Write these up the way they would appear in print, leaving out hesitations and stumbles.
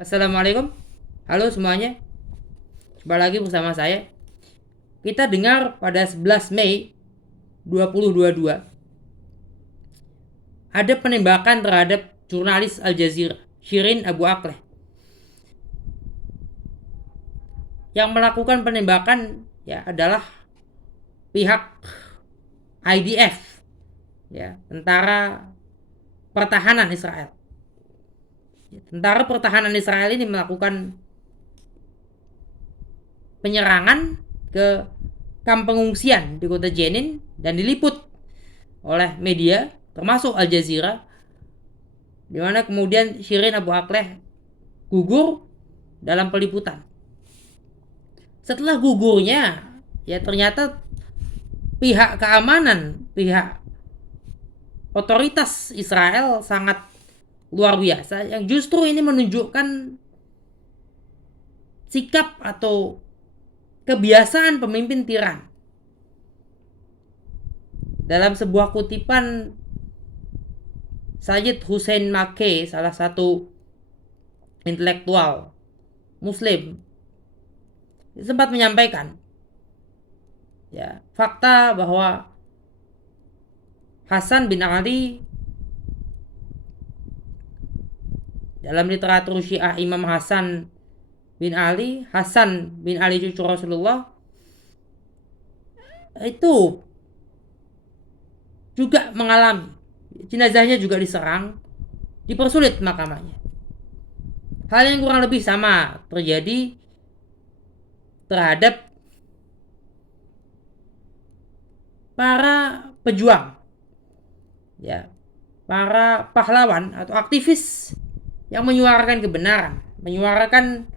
Assalamualaikum. Halo semuanya. Jumpa lagi bersama saya. Kita dengar pada 11 Mei 2022 ada penembakan terhadap jurnalis Al Jazeera, Shirin Abu Akleh. Yang melakukan penembakan adalah pihak IDF, tentara pertahanan Israel. Tentara pertahanan Israel ini melakukan penyerangan ke kamp pengungsian di kota Jenin dan diliput oleh media termasuk Al Jazeera, di mana kemudian Shirin Abu Akleh gugur dalam peliputan. Setelah gugurnya, ternyata pihak keamanan, pihak otoritas Israel sangat luar biasa, yang justru ini menunjukkan sikap atau kebiasaan pemimpin tiran. Dalam sebuah kutipan Sayyid Hussein Makkey, salah satu intelektual Muslim, sempat menyampaikan fakta bahwa Hasan bin Ali, dalam literatur Syiah, Imam Hasan bin Ali cucu Rasulullah, itu juga mengalami, jenazahnya juga diserang, dipersulit mahkamahnya. Hal yang kurang lebih sama terjadi terhadap para pejuang, para pahlawan atau aktivis yang menyuarakan kebenaran, menyuarakan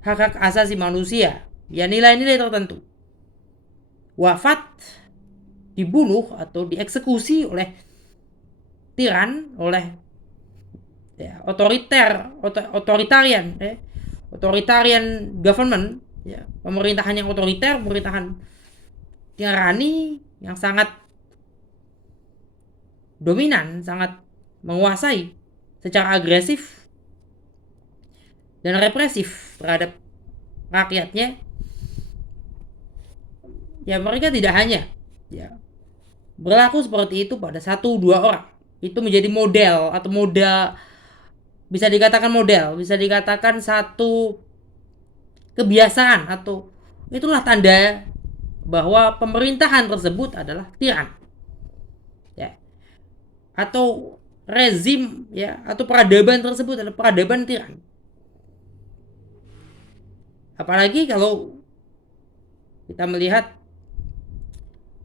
hak-hak asasi manusia, nilai-nilai tertentu, wafat, dibunuh atau dieksekusi oleh tiran, oleh otoritarian government, pemerintahan yang otoriter, pemerintahan tirani yang sangat dominan, sangat menguasai secara agresif dan represif terhadap rakyatnya. Mereka tidak hanya berlaku seperti itu pada 1-2 orang. Itu menjadi model, bisa dikatakan satu kebiasaan, atau itulah tanda bahwa pemerintahan tersebut adalah tiran, atau rezim, atau peradaban tersebut adalah peradaban tiran. Apalagi kalau kita melihat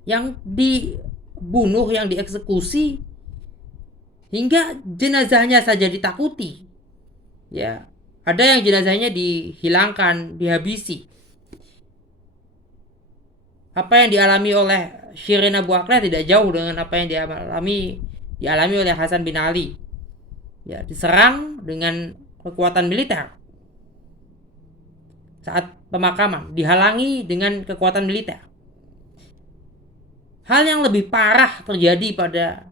yang dibunuh, yang dieksekusi hingga jenazahnya saja ditakuti, ada yang jenazahnya dihilangkan, dihabisi. Apa yang dialami oleh Shirin Abu Akleh tidak jauh dengan apa yang dialami oleh Hasan bin Ali. Diserang dengan kekuatan militer saat pemakaman, dihalangi dengan kekuatan militer. Hal yang lebih parah terjadi pada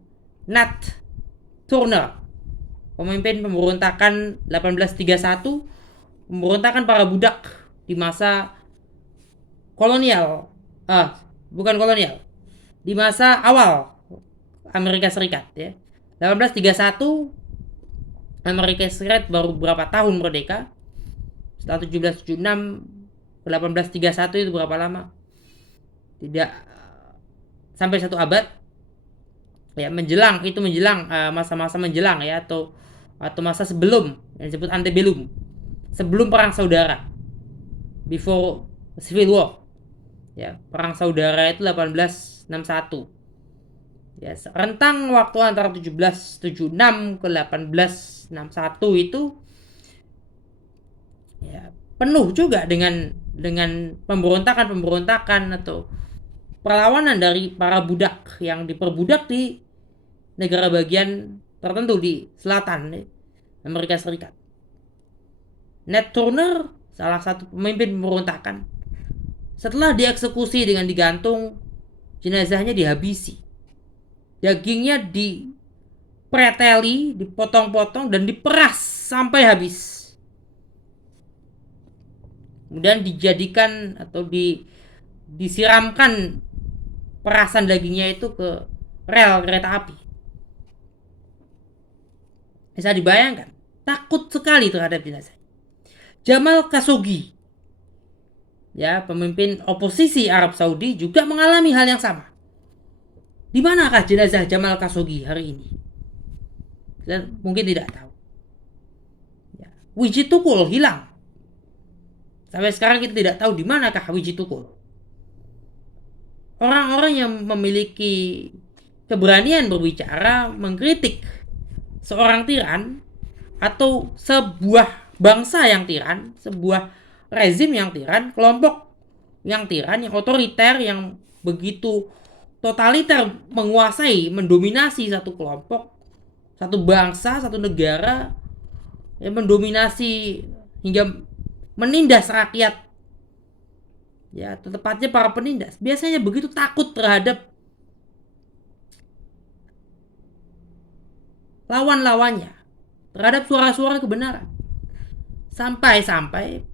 Nat Turner, pemimpin pemberontakan 1831, pemberontakan para budak di masa kolonial, di masa awal Amerika Serikat, 1831 Amerika Serikat baru beberapa tahun merdeka. Setelah 1776 ke 1831 itu berapa lama? Tidak sampai 1 abad. Menjelang masa-masa menjelang, atau masa sebelum yang disebut antebellum, sebelum perang saudara, before civil war. Perang saudara itu 1861. Rentang waktu antara 1776 ke 1861 itu penuh juga dengan pemberontakan atau perlawanan dari para budak yang diperbudak di negara bagian tertentu di selatan Amerika Serikat. Nat Turner, salah satu pemimpin pemberontakan, setelah dieksekusi dengan digantung, jenazahnya dihabisi, dagingnya dipreteli, dipotong-potong dan diperas sampai habis. kemudian dijadikan atau disiramkan perasan dagingnya itu ke rel kereta api. Bisa dibayangkan, takut sekali terhadap jenazah. Jamal Khashoggi, ya, pemimpin oposisi Arab Saudi, juga mengalami hal yang sama. Di manakah jenazah Jamal Khashoggi hari ini? Dan mungkin tidak tahu. Ya. Wiji Tukul hilang. Sampai sekarang kita tidak tahu di manakah Wiji Tukul. Orang-orang yang memiliki keberanian berbicara, mengkritik seorang tiran atau sebuah bangsa yang tiran, sebuah rezim yang tiran, kelompok yang tiran, yang otoriter, yang begitu totaliter, menguasai, mendominasi satu kelompok, satu bangsa, satu negara, yang mendominasi hingga menindas rakyat, ya, tepatnya para penindas, biasanya begitu takut terhadap lawan-lawannya, terhadap suara-suara kebenaran. Sampai-sampai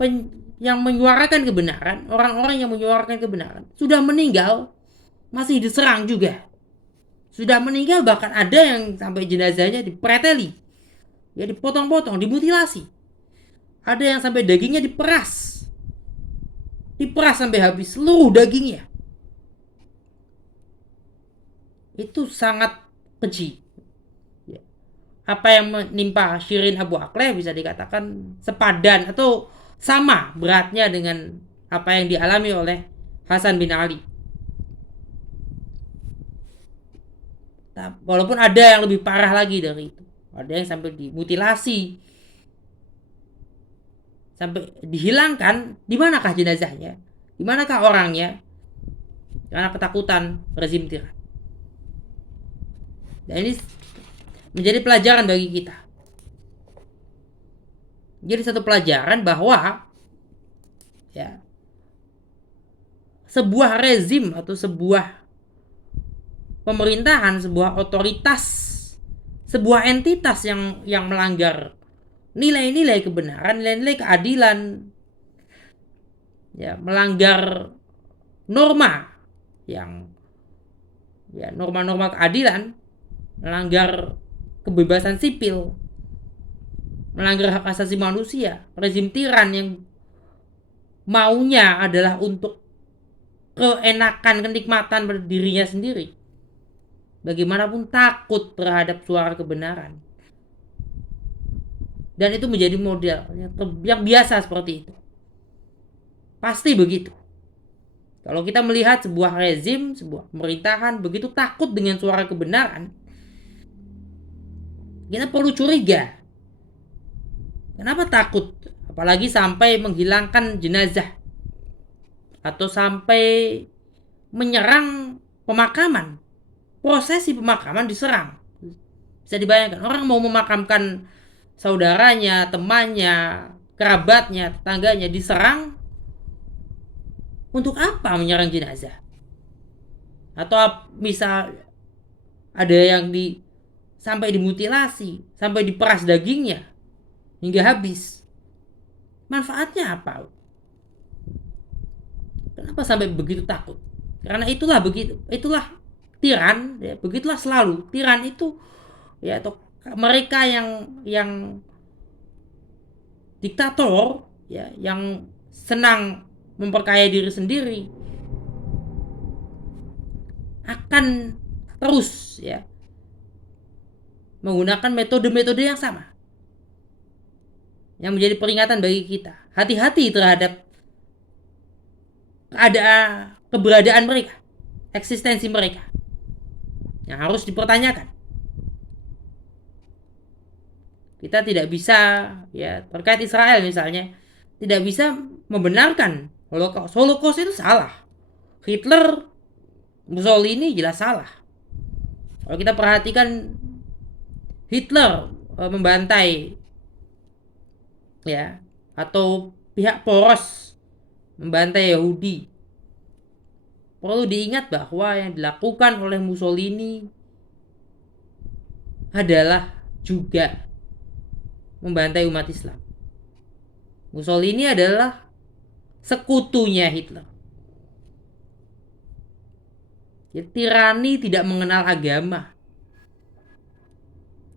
yang menyuarakan kebenaran, orang-orang yang menyuarakan kebenaran sudah meninggal, masih diserang juga. Sudah meninggal, bahkan ada yang sampai jenazahnya dipreteli, ya, dipotong-potong, dimutilasi. Ada yang sampai dagingnya diperas sampai habis seluruh dagingnya. Itu sangat keji. Apa yang menimpa Shirin Abu Akleh bisa dikatakan sepadan atau sama beratnya dengan apa yang dialami oleh Hasan bin Ali. Walaupun ada yang lebih parah lagi dari itu. Ada yang sampai dimutilasi, sampai dihilangkan. Di manakah jenazahnya? Di manakah orangnya? Karena ketakutan rezim tiran. Dan ini menjadi pelajaran bagi kita. Jadi satu pelajaran bahwa, ya, sebuah rezim atau sebuah pemerintahan, sebuah otoritas, sebuah entitas yang melanggar nilai-nilai kebenaran, nilai-nilai keadilan, ya, melanggar norma yang, ya, norma-norma keadilan, melanggar kebebasan sipil, melanggar hak asasi manusia, rezim tiran yang maunya adalah untuk keenakan, kenikmatan pada dirinya sendiri, bagaimanapun takut terhadap suara kebenaran. Dan itu menjadi model yang biasa seperti itu. Pasti begitu. Kalau kita melihat sebuah rezim, sebuah pemerintahan begitu takut dengan suara kebenaran, kita perlu curiga. Kenapa takut? Apalagi sampai menghilangkan jenazah atau sampai menyerang pemakaman. Prosesi pemakaman diserang. Bisa dibayangkan, orang mau memakamkan saudaranya, temannya, kerabatnya, tetangganya, diserang. Untuk apa menyerang jenazah? Atau misal ada yang sampai dimutilasi, sampai diperas dagingnya hingga habis. Manfaatnya apa? Kenapa sampai begitu takut? Karena itulah tiran, ya, begitulah selalu. Tiran itu, ya, atau mereka yang diktator, ya, yang senang memperkaya diri sendiri, akan terus, ya, menggunakan metode-metode yang sama, yang menjadi peringatan bagi kita. Hati-hati terhadap keberadaan mereka, eksistensi mereka, yang harus dipertanyakan. Kita tidak bisa, ya, terkait Israel misalnya, tidak bisa membenarkan Holocaust itu salah. Hitler, Mussolini jelas salah. Kalau kita perhatikan Hitler membantai, ya, atau pihak poros membantai Yahudi, perlu diingat bahwa yang dilakukan oleh Mussolini adalah juga membantai umat Islam. Mussolini adalah sekutunya Hitler. Ya, tirani tidak mengenal agama.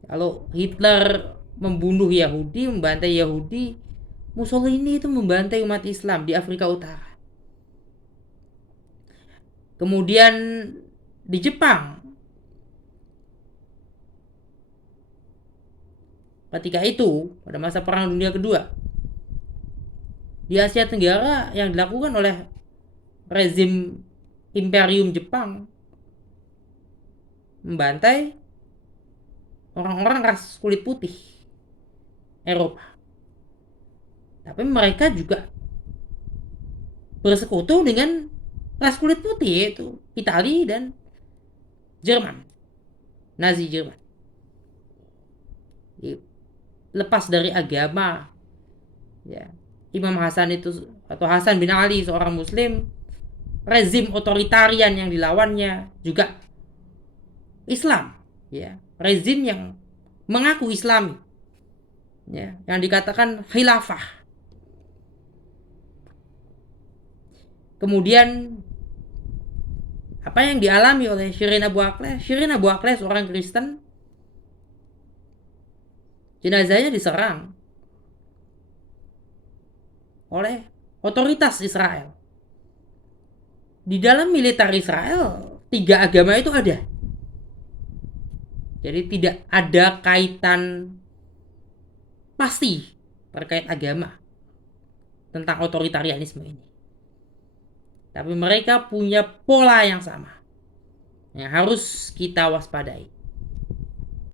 Kalau Hitler membunuh Yahudi, membantai Yahudi, Mussolini itu membantai umat Islam di Afrika Utara. Kemudian di Jepang, ketika itu pada masa Perang Dunia Kedua, di Asia Tenggara yang dilakukan oleh rezim Imperium Jepang membantai orang-orang ras kulit putih Eropa. Tapi mereka juga bersekutu dengan ras kulit putih, yaitu Italia dan Jerman, Nazi Jerman. Lepas dari agama, ya, Imam Hasan itu atau Hasan bin Ali seorang Muslim, rezim otoritarian yang dilawannya juga Islam, ya, rezim yang mengaku Islam, ya, yang dikatakan khilafah. Kemudian apa yang dialami oleh Shirin Abu Akleh? Shirin Abu Akleh seorang Kristen, jenazahnya diserang oleh otoritas Israel. Di dalam militer Israel, 3 agama itu ada. Jadi tidak ada kaitan pasti terkait agama tentang otoritarianisme ini. Tapi mereka punya pola yang sama yang harus kita waspadai.